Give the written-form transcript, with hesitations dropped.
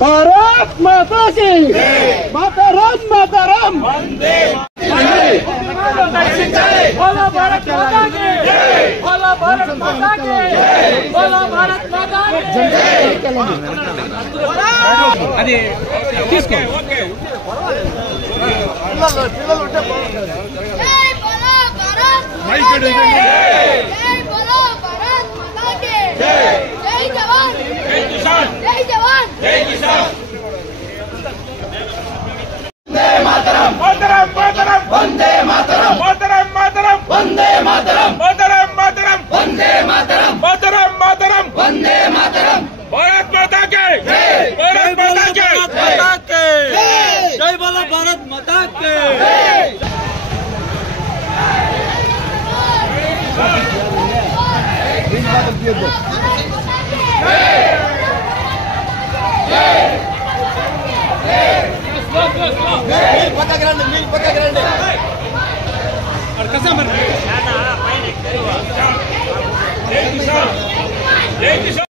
भारत माता की मातरम मातरम बोलो भारत माता की बोलो भारत माता की बोलो भारत माता की అది తీసుకో ఓకే పిల్లలు ఉంటే జై బోలో భారత్ మైక్ జై బోలో భారత్ మాతా की జై జవాన్ జై కిసాన్ జై జవాన్ జై కిసాన్ వందే మాతరం వందే మాతరం మాతరం మాతరం వందే మాతరం మాతరం మాతరం వందే మాతరం మాతరం మాతరం వందే మాతరం भारत माता के जय भारत माता के जय बोलो भारत माता के मिल पक्का ग्रांडे और कसम जय किसान जय किसान